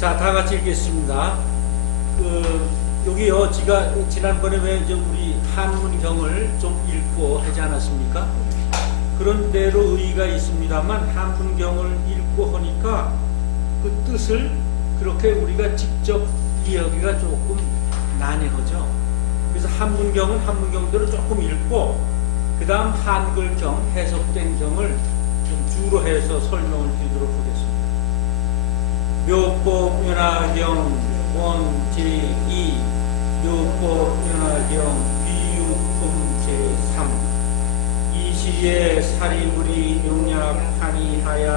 자, 다 같이 읽겠습니다. 여기요, 제가 지난번에 왜 이제 우리 한문경을 좀 읽고 하지 않았습니까? 그런 대로 의의가 있습니다만, 한문경을 읽고 하니까 그 뜻을 그렇게 우리가 직접 이해하기가 조금 난해하죠. 그래서 한문경은 한문경대로 조금 읽고, 그 다음 한글경, 해석된 경을 좀 주로 해서 설명을 드리도록 하겠습니다. 묘법연화경 원제2 묘법연화경 비유품 제3 이시에 사리물이 용약하니하야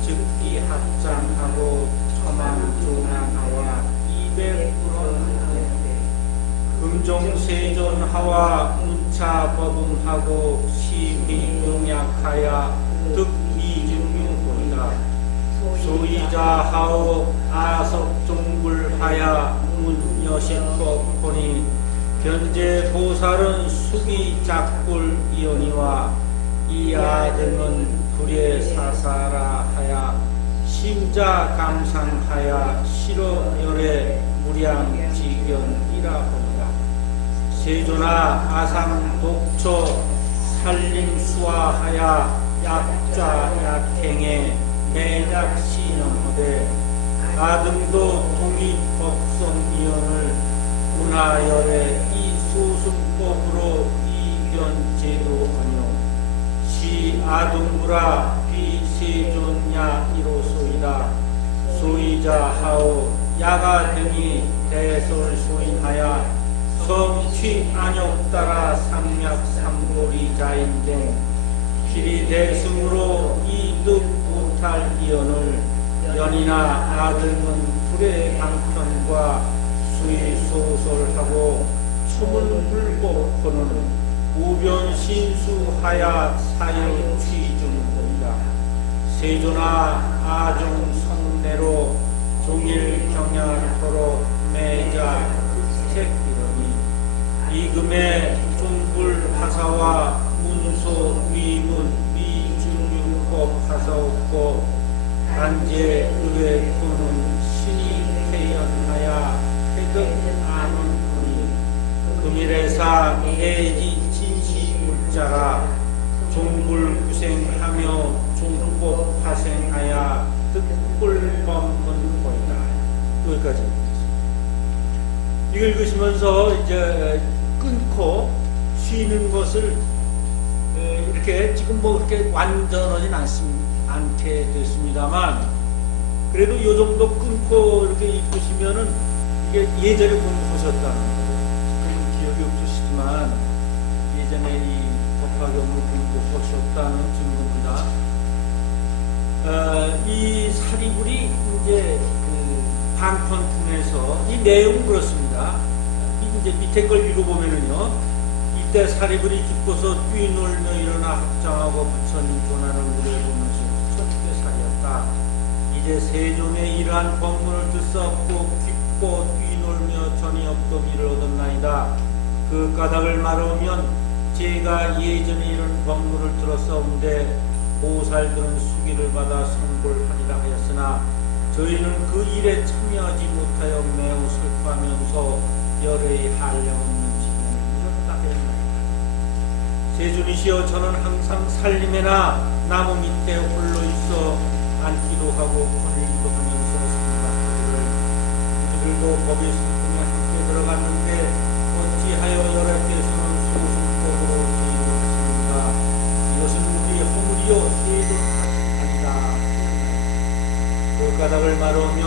즉기 합장하고 처망조난하와 200불원 금종세존하와 문차법음하고 심히 용약하야 득이증용본다. 소이자하오 아석종불하야 문여식법보니 견제 보살은 수기작불이오니와 이아등은 불에 사사라 하야 심자 감상하야 실어열의 무량지견이라 본다. 세존아 아상 독초 살림수화하야 약좌 약행에 매략시념하되 아등도 동의법성이언을 문하열의 이 소승법으로 이견제도하뇨 시 아등부라 비세존야 이로소이다. 소이자하오 야가 등이 대설소인하야 성취 안욕따라 삼약삼고리자인등 길이대승으로 이득 못할이언을 연이나 아들은 불의 방편과 수의소설하고 초문불법하는 우변신수하야 사유취중본이다. 세존아 아중성내로 종일경야토록 매자 흑색이러니 이금의 종불하사와 문소 위문 미중유법 하사없고 단제 의회 토는 신이 태연하야 해득 아는분이 금일에사 해지 진시물자라 종불구생하며 종법 파생하야 득불범은 보이다. 여기까지 이걸 읽으시면서 이제 끊고 쉬는 것을 이렇게 지금 뭐 그렇게 완전하진 않게 됐습니다만 그래도 이 정도 끊고 이렇게 읽으시면은 이게 예전에 공부하셨다는 거예요. 지금은 기억이 없으시지만 예전에 이 법화경을 공부하셨다는 증거입니다. 이 사리불이 이제 그 방편품에서 이 내용은 그렇습니다. 이제 밑에 걸 읽어보면은요. 이때 사리불이 기뻐서 뛰놀며 일어나 합장하고 부처님 조난을 우려보면서 천태살이었다. 이제 세존의 이러한 법문을 듣사옵고 기뻐 뛰놀며 전이 없던 일을 얻었나이다. 그 까닭을 말하면 제가 예전에 이런 법문을 들었사온데 보살들은 수기를 받아 성불하리라 하였으나 저희는 그 일에 참여하지 못하여 매우 슬퍼하면서 열의 한량없는 지경을 이뤘다 하였나이다. 세존이시여 저는 항상 살림에나 나무 밑에 홀로 있어 앉기도 하고 거닐기도 하면서 생각하기를 우리들도 법의 슬픔에 함께 들어갔는데 어찌하여 여러께서는 소승법으로 제의했습니까? 이것은 우리의 허물이요 제도 아니다. 그 까닭을 말하면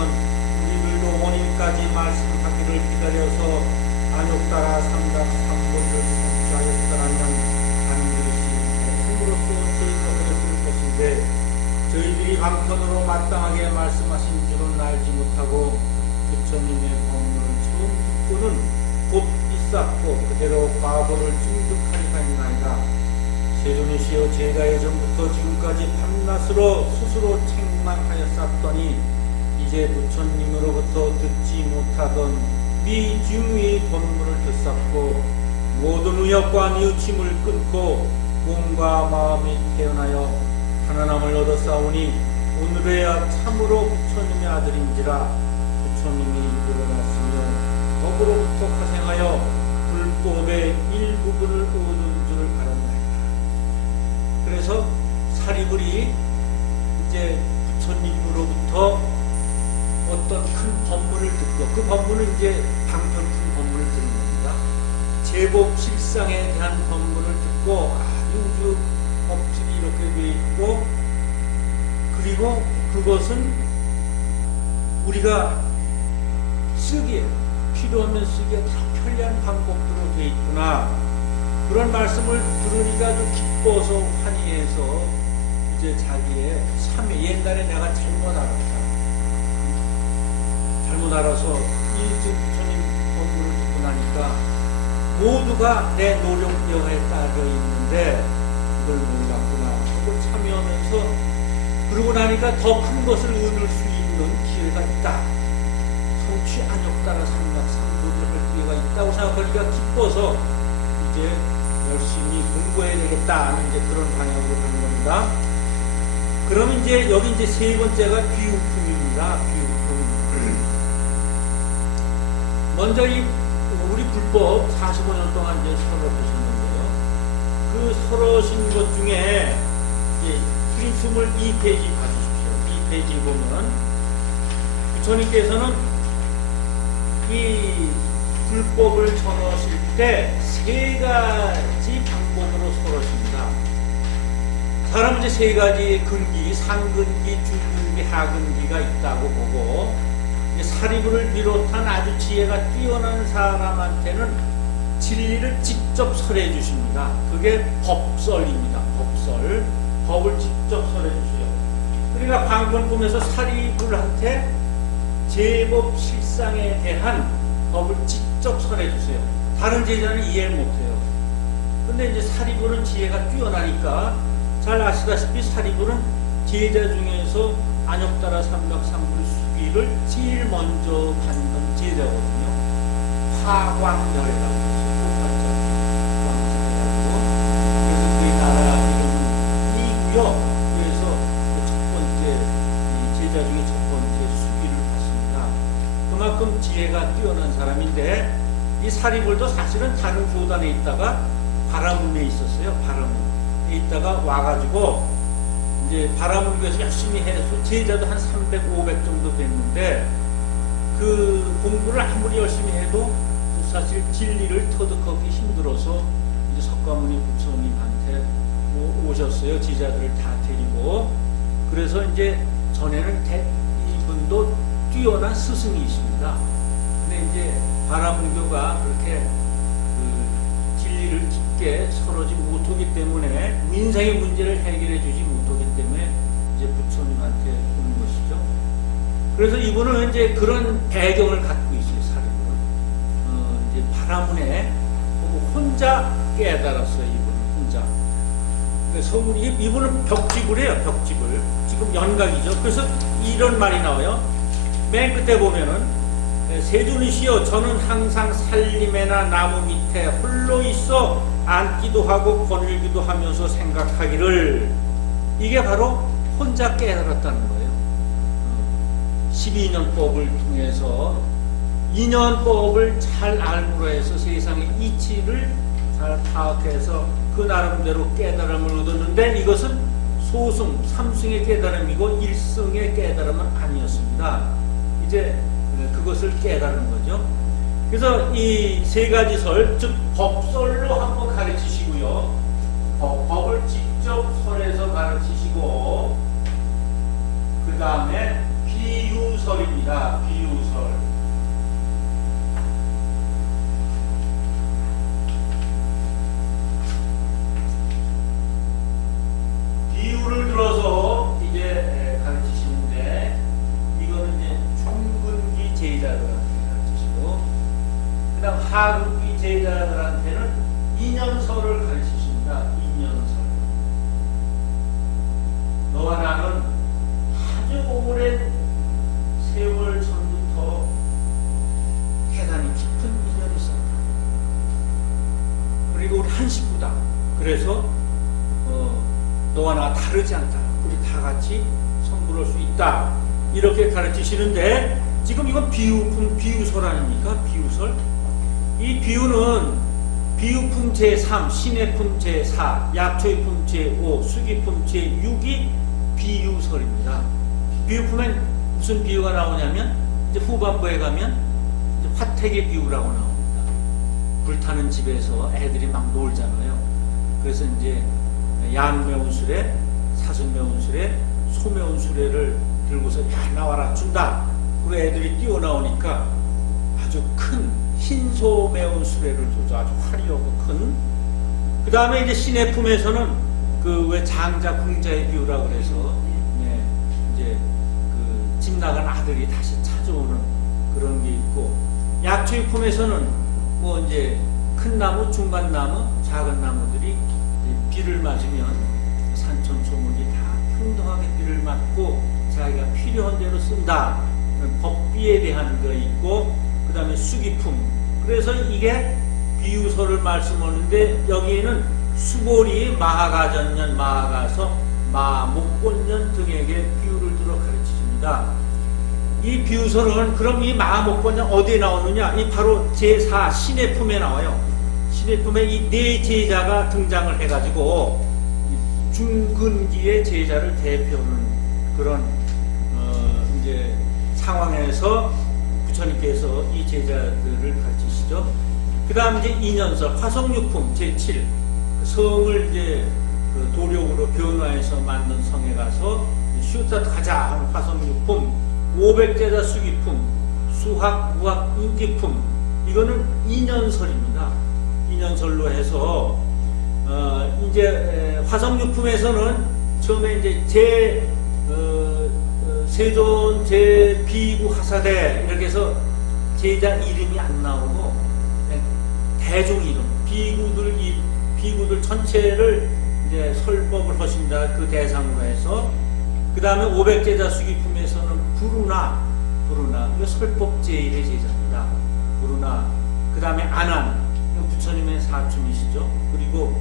우리들도 원인까지 말씀하기를 기다려서 안욕따라 삼각 삼보를 성취하였더라면 힘으로써 저희가 될 것인데 저희들이 방편으로 마땅하게 말씀하신 줄은 알지 못하고 부처님의 법문을 처음 듣고는 곧 있었고 그대로 과거를 증득하리라 했나이다. 세존이시여 제가 예전부터 지금까지 밤낮으로 스스로 책망하였었더니 이제 부처님으로부터 듣지 못하던 미중의 법문을 듣었고 모든 의욕과 뉘우침을 끊고 몸과 마음이 태어나여 하나님을 얻었사오니 오늘에야 참으로 부처님의 아들인지라 부처님이 일러놨으며 법으로부터 파생하여 불법의 일부분을 얻은 줄을 알았나이다. 그래서 사리불이 이제 부처님으로부터 어떤 큰 법문을 듣고 그 법문은 이제 방편큰 법문을 듣는 겁니다. 제법 실상에 대한 법문을 듣고 우주 법칙이 이렇게 되어 있고 그리고 그것은 우리가 쓰기에 필요하면 쓰기에 다 편리한 방법으로 되어 있구나. 그런 말씀을 들으니까 좀 기뻐서 환희해서 이제 자기의 참회 옛날에 내가 잘못 알아서 이 부처님 법문을 듣고 나니까 모두가 내 노력여에 따라 있는데 이걸 몰랐구나 하고 참여하면서 그러고 나니까 더 큰 것을 얻을 수 있는 기회가 있다. 성취 안욕따라 삼각삼도를 할 기회가 있다고 생각하니까 기뻐서 이제 열심히 공부해야 되겠다 하는 이제 그런 방향으로 가는 겁니다. 그럼 이제 여기 이제 세 번째가 비유품입니다. 비유품. 먼저 우리 불법 45년 동안 이제 설업하셨는데요. 그 설하신 것 중에 이제 프린 22페이지 봐주십시오. 이 페이지 보면 부처님께서는 이 불법을 전하실 때 세 가지 방법으로 설하십니다. 사람은 이제 세 가지 근기, 상근기, 중근기, 하근기가 있다고 보고 사리불을 비롯한 아주 지혜가 뛰어난 사람한테는 진리를 직접 설해 주십니다. 그게 법설입니다. 법설. 법을 직접 설해 주세요. 그러니까 방금 보면서 사리불한테 제법 실상에 대한 법을 직접 설해 주세요. 다른 제자는 이해를 못해요. 근데 이제 사리불은 지혜가 뛰어나니까 잘 아시다시피 사리불은 제자 중에서 안욕따라 삼각삼불 수기를 제일 먼저 받는 제자거든요. 화광열이라고 해서 그래서 우리나라 이름이고요. 그래서 첫 번째 제자 중에 첫 번째 수기를 받습니다. 그만큼 지혜가 뛰어난 사람인데 이 사리불도 사실은 다른 교단에 있다가 바라문에 있었어요. 바라문에 있다가 와가지고 이제 바라문교에서 열심히 해서 제자도 한 300, 500 정도 됐는데 그 공부를 아무리 열심히 해도 사실 진리를 터득하기 힘들어서 이제 석가모니 부처님한테 오셨어요. 제자들을 다 데리고. 그래서 이제 전에는 이분도 뛰어난 스승이십니다. 근데 이제 바라문교가 그렇게 그 진리를 깊게 설하지 못하기 때문에 민생의 문제를 해결해 주지 못하기 때문에 이제 부처님한테 오는 것이죠. 그래서 이분은 이제 그런 배경을 갖고 있어요. 사리불은 이제 바라문에 혼자 깨달았어요. 이분은 혼자. 그래서 이분은 벽지불이에요. 벽지불. 지금 연각이죠. 그래서 이런 말이 나와요. 맨 끝에 보면은 세존이시여 저는 항상 살림에나 나무 밑에 홀로 있어 앉기도 하고 거닐기도 하면서 생각하기를 이게 바로 혼자 깨달았다는 거예요. 12인연법을 통해서 인연법을 잘 알므로 해서 세상의 이치를 잘 파악해서 그 나름대로 깨달음을 얻었는데 이것은 소승, 삼승의 깨달음이고 일승의 깨달음은 아니었습니다. 이제 그것을 깨달은 거죠. 그래서 이 세 가지 설, 즉 법설로 한번 가르치시고요. 법을 직접 설해서 가르치시고 그 다음에 비유설입니다. 비유설. 비유를 들어서 이제 가르치시는데 이거는 이제 중근기 제자들한테 가르치시고 그 다음 하근기 제자들한테는 인연설을 가르치십니다. 인연설. 너와 나는 아주 오랜 세월 전부터 대단히 깊은 인연이 있었다. 그리고 우리 한 식구다. 그래서 너와 나 다르지 않다. 우리 다 같이 성불할 수 있다. 이렇게 가르치시는데 지금 이건 비유품, 비유설 아닙니까? 비유설. 이 비유는 비유품 제3, 신해품 제4, 약초유품 제5, 수기품 제6이 비유설입니다. 비유품엔 무슨 비유가 나오냐면 이제 후반부에 가면 이제 화택의 비유라고 나옵니다. 불타는 집에서 애들이 막 놀잖아요. 그래서 이제 양 매운 수레, 사슴 매운 수레, 소 매운 수레를 들고서 야 나와라 준다. 그리고 애들이 뛰어나오니까 아주 큰 흰소 매운 수레를 줘서 아주 화려하고 큰. 그 다음에 이제 신해품에서는 그 왜 장자 궁자의 비유라 그래서 네, 이제 그 집 나간 아들이 다시 찾아오는 그런 게 있고, 약초유품에서는 뭐 이제 큰 나무, 중간 나무, 작은 나무들이 비를 맞으면 산천 소목이 다 평등하게 비를 맞고 자기가 필요한 대로 쓴다. 법비에 대한 거 있고, 그 다음에 수기품. 그래서 이게 비유설을 말씀하는데 여기에는 수보리, 마하가전년, 마하가서, 마목본년 등에게 비유를 들어 가르치십니다. 이 비유설은 그럼 이 마목본년 어디에 나오느냐? 이 바로 제4 신해품에 나와요. 신해품에 이 네 제자가 등장을 해가지고 중근기의 제자를 대표하는 그런 이제 상황에서 부처님께서 이 제자들을 가르치시죠. 그 다음 이제 인연설, 화성유품 제7, 성을 이제 그 도력으로 변화해서 만든 성에 가서 쉬었다 가자 하는 화성유품, 500제자 수기품, 수학, 무학, 인기품, 이거는 인연설입니다. 인연설로 해서 이제 화성유품에서는 처음에 이제 세존 제 비구 하사대 이렇게 해서 제자 이름이 안 나오고 대중 이름, 비구들 전체를 이제 설법을 하십니다. 그 대상으로 해서. 그 다음에 500제자 수기품에서는 부르나, 이거 설법 제1의 제자입니다. 부르나. 그 다음에 안한, 부처님의 사춤이시죠. 그리고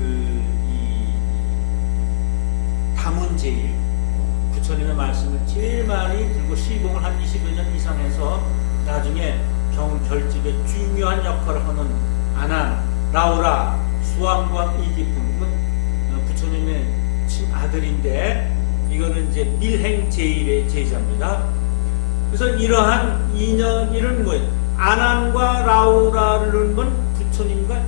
이 다문 제1, 부처님의 말씀을 제일 많이 들고 시공을 한 20여 년 이상 해서 나중에 경결집에 중요한 역할을 하는 안한, 라우라, 수왕부왕 이기품, 이건 부처님의 친아들인데 이거는 이제 밀행 제1의 제자입니다. 그래서 이러한 인연은 뭐예요? 안한과 라우라는 건 부처님과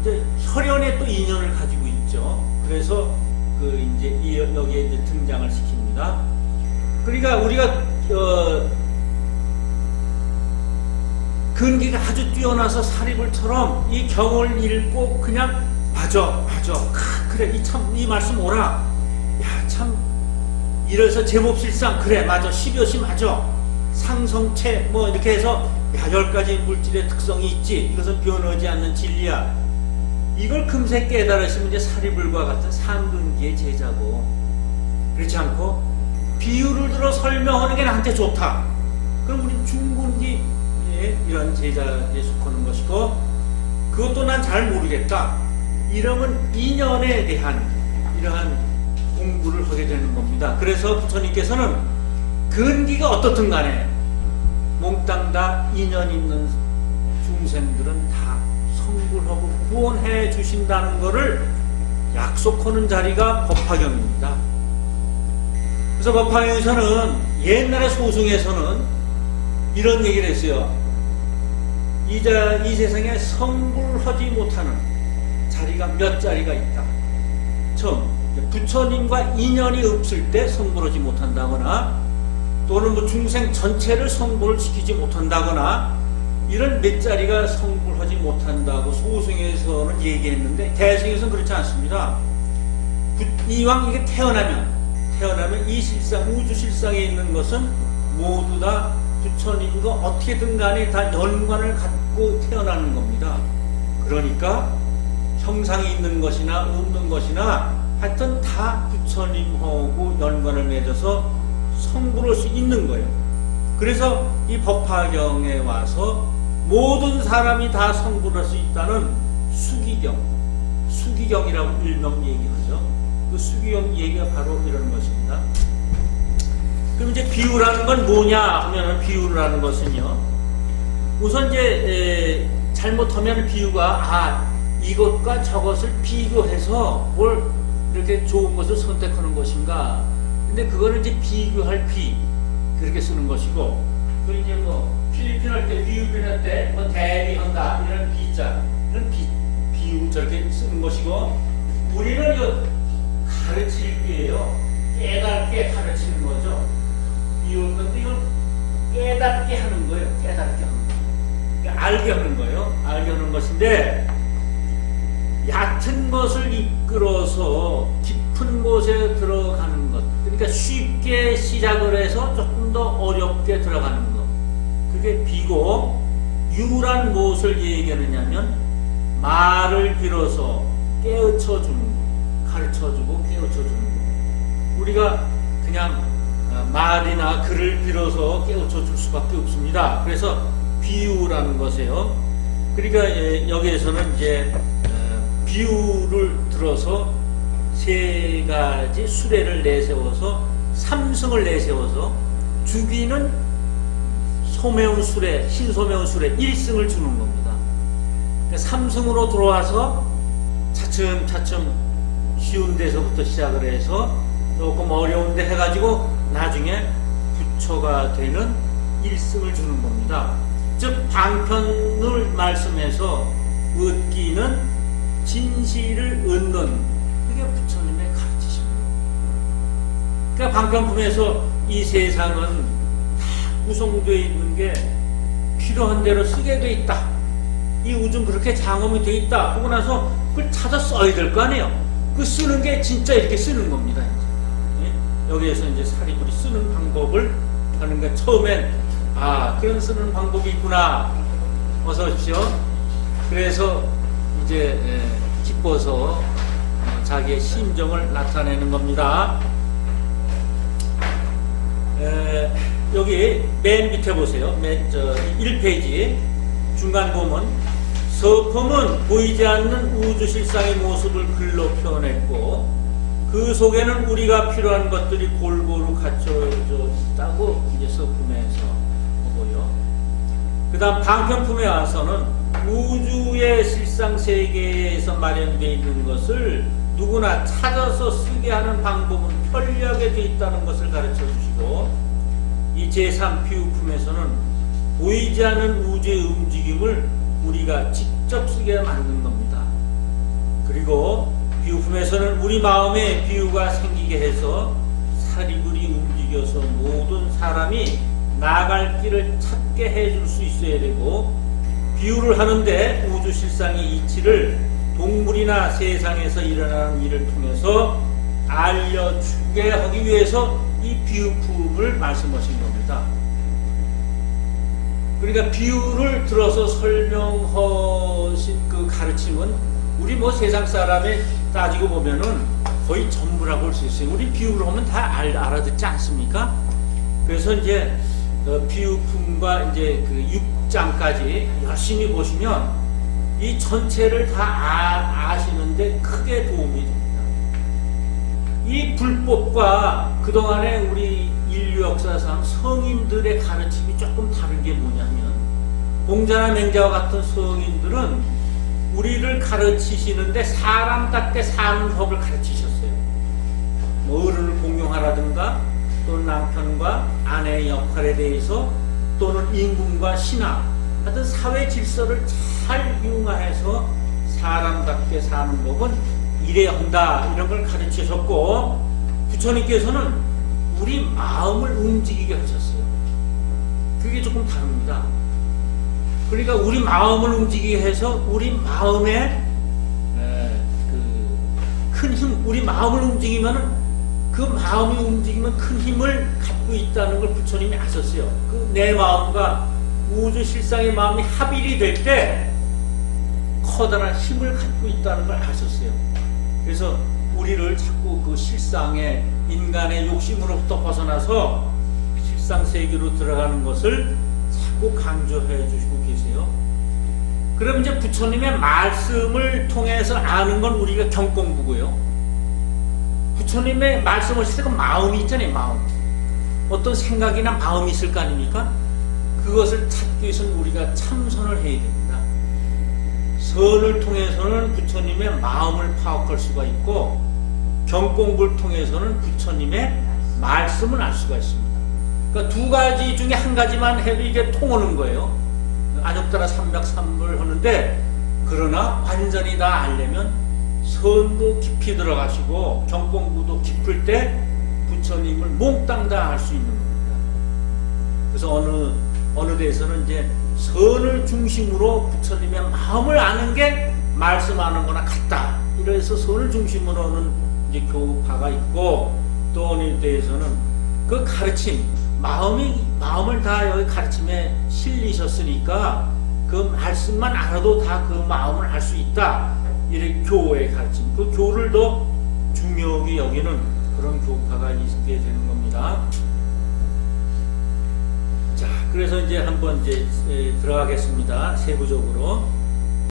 이제 혈연의 또 인연을 가지고 있죠. 그래서 이제 여기에 이제 등장을 시킵니다. 그러니까 우리가 근기가 아주 뛰어나서 사리불처럼 이 경을 읽고 그냥 맞아 그래 이 말씀 옳아, 야 참 이래서 제법실상 그래 맞아 10여시 맞아 상성체 뭐 이렇게 해서 야 10가지 물질의 특성이 있지, 이것은 변하지 않는 진리야, 이걸 금세 깨달으시면 이제 사리불과 같은 상근기의 제자고, 그렇지 않고 비유를 들어 설명하는 게 나한테 좋다, 그럼 우리 중근기 이런 제자에 속하는 것이고, 그것도 난 잘 모르겠다, 이러면 인연에 대한 이러한 공부를 하게 되는 겁니다. 그래서 부처님께서는 근기가 어떻든 간에 몽땅 다 인연 있는 중생들은 다 성불하고 구원해 주신다는 것을 약속하는 자리가 법화경입니다. 그래서 법화경에서는 옛날의 소승에서는 이런 얘기를 했어요. 이 세상에 성불하지 못하는 자리가 몇 자리가 있다. 처음 부처님과 인연이 없을 때 성불하지 못한다거나, 또는 뭐 중생 전체를 성불을 시키지 못한다거나, 이런 몇 자리가 성불하지 못한다고 소승에서는 얘기했는데 대승에서는 그렇지 않습니다. 이왕 이게 태어나면 이 실상, 우주 실상에 있는 것은 모두 다 부처님과 어떻게든 간에 다 연관을 갖고 태어나는 겁니다. 그러니까 형상이 있는 것이나 없는 것이나 하여튼 다 부처님하고 연관을 맺어서 성불할 수 있는 거예요. 그래서 이 법화경에 와서 모든 사람이 다 성불할 수 있다는 수기경이라고 일명 얘기하죠. 그 수기경 얘기가 바로 이런 것입니다. 그럼 이제 비유라는 건 뭐냐 하면은 비유라는 것은요. 우선 이제 잘못하면 비유가 이것과 저것을 비교해서 뭘 이렇게 좋은 것을 선택하는 것인가. 근데 그거는 이제 비교할 비 그렇게 쓰는 것이고, 그 이제 뭐 필리핀 할 때 비유필 할 때 뭐 대비한다 이런 비자 이런 비유 저렇게 쓰는 것이고, 우리는 이거 가르칠 비예요. 깨닫게 가르치는 거죠. 비유는 건데 이건 깨닫게 하는 거예요. 깨닫게 하는 거. 그러니까 알게 하는 거예요. 알게 하는 것인데, 얕은 것을 이끌어서 깊은 곳에 들어가는 것. 그러니까 쉽게 시작을 해서 조금 더 어렵게 들어가는 것. 그게 비고, 유란 무엇을 얘기하느냐면 말을 빌어서 깨우쳐 주는 것. 가르쳐 주고 깨우쳐 주는 것. 우리가 그냥 말이나 글을 빌어서 깨우쳐 줄 수밖에 없습니다. 그래서 비유라는 것이에요. 그러니까 여기에서는 이제 비유를 들어서 세 가지 수레를 내세워서 삼승을 내세워서 죽이는 소매운 수레, 신소매운 수레 1승을 주는 겁니다. 그러니까 삼승으로 들어와서 차츰차츰 쉬운 데서부터 시작을 해서 조금 어려운데 해가지고 나중에 부처가 되는 1승을 주는 겁니다. 즉 방편을 말씀해서 얻기는 진실을 얻는, 그게 부처님의 가르치십니다. 그러니까 방편품에서 이 세상은 다 구성되어 있는 게 필요한 대로 쓰게 돼 있다. 이 우주는 그렇게 장엄이 돼 있다 하고 나서 그걸 찾아 써야 될 거 아니에요. 그 쓰는 게 진짜 이렇게 쓰는 겁니다. 이제. 여기에서 이제 사리불이 쓰는 방법을 하는 게, 처음엔 그런 쓰는 방법이 있구나. 어서 오십시오. 그래서 이제 기뻐서 자기의 심정을 나타내는 겁니다. 여기 맨 밑에 보세요. 1페이지 중간 보면, 서품은 보이지 않는 우주실상의 모습을 글로 표현했고, 그 속에는 우리가 필요한 것들이 골고루 갖춰져 있다고 이제 서품에서 보고요. 그 다음 방편품에 와서는 우주의 실상 세계에서 마련되어 있는 것을 누구나 찾아서 쓰게 하는 방법은 편리하게 되어 있다는 것을 가르쳐 주시고, 이 제3 비유품에서는 보이지 않는 우주의 움직임을 우리가 직접 쓰게 만든 겁니다. 그리고 비유품에서는 우리 마음에 비유가 생기게 해서 사리불이 움직여서 모든 사람이 나아갈 길을 찾게 해줄 수 있어야 되고, 비유를 하는데 우주 실상의 이치를 동물이나 세상에서 일어나는 일을 통해서 알려주게 하기 위해서 이 비유품을 말씀하신 겁니다. 그러니까 비유를 들어서 설명하신 그 가르침은 우리 뭐 세상 사람에 따지고 보면은 거의 전부라고 볼 수 있어요. 우리 비유를 하면 다 알아듣지 않습니까? 그래서 이제 비유품과 이제 그 6장까지 열심히 보시면 이 전체를 다 아시는데 크게 도움이 됩니다. 이 불법과 그동안에 우리 인류 역사상 성인들의 가르침이 조금 다른 게 뭐냐면, 공자나 맹자와 같은 성인들은 우리를 가르치시는데 사람답게 사는 법을 가르치셨어요. 뭐 어른을 공경하라든가, 또는 남편과 아내의 역할에 대해서, 또는 임금과 신하, 하여튼 사회 질서를 잘 융화해서 사람답게 사는 법은 이래야 한다, 이런 걸 가르치셨고, 부처님께서는 우리 마음을 움직이게 하셨어요. 그게 조금 다릅니다. 그러니까 우리 마음을 움직이게 해서 우리 마음에 큰 힘, 우리 마음을 움직이면은 그 마음이 움직이면 큰 힘을 갖고 있다는 걸 부처님이 아셨어요. 그 내 마음과 우주 실상의 마음이 합일이 될 때 커다란 힘을 갖고 있다는 걸 아셨어요. 그래서 우리를 자꾸 그 실상의 인간의 욕심으로부터 벗어나서 실상 세계로 들어가는 것을 자꾸 강조해 주시고 계세요. 그럼 이제 부처님의 말씀을 통해서 아는 건 우리가 경공부고요. 부처님의 말씀을 쓰는 마음이 있잖아요. 마음. 어떤 생각이나 마음이 있을 거 아닙니까? 그것을 찾기 위해서는 우리가 참선을 해야 됩니다. 선을 통해서는 부처님의 마음을 파악할 수가 있고 경공부를 통해서는 부처님의 말씀을 알 수가 있습니다. 그러니까 두 가지 중에 한 가지만 해도 이게 통하는 거예요. 안욕따라 삼백삼불 하는데, 그러나 완전히 다 알려면 선도 깊이 들어가시고 경공부도 깊을 때 부처님을 몽땅 다 알 수 있는 겁니다. 그래서 어느 데에서는 이제 선을 중심으로 부처님의 마음을 아는 게 말씀하는 거나 같다. 이래서 선을 중심으로 하는 이제 교파가 있고, 또 어느 데에서는 그 가르침, 마음을 다 여기 가르침에 실리셨으니까 그 말씀만 알아도 다 그 마음을 알 수 있다. 이렇게 교의 가르침, 그 교를 더 중요하게 여기는 그런 교파가 있게 되는 겁니다. 자, 그래서 이제 한번 이제 들어가겠습니다. 세부적으로.